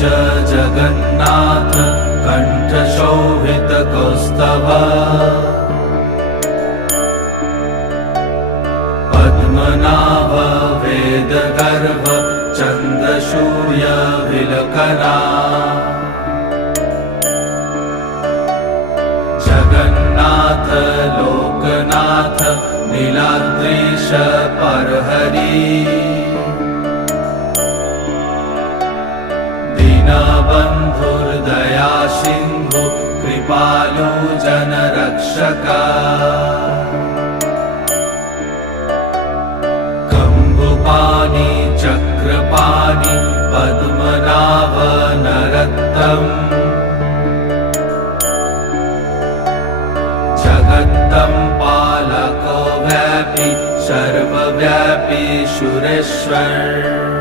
जगन्नाथ कण्ठशोभितकौस्तभ पद्मनाभ वेदगर्भ चन्द्रसूर्य विलकना जगन्नाथ लोकनाथ नीलाद्रीश परहरि दीनबन्धुर्दया सिन्धु कृपालु जनरक्षक कम्बुपाणि चक्रपाणि पद्मनाभ नरोत्तम जगत्तं पालको व्यापी सर्वव्यापी सुरेश्वर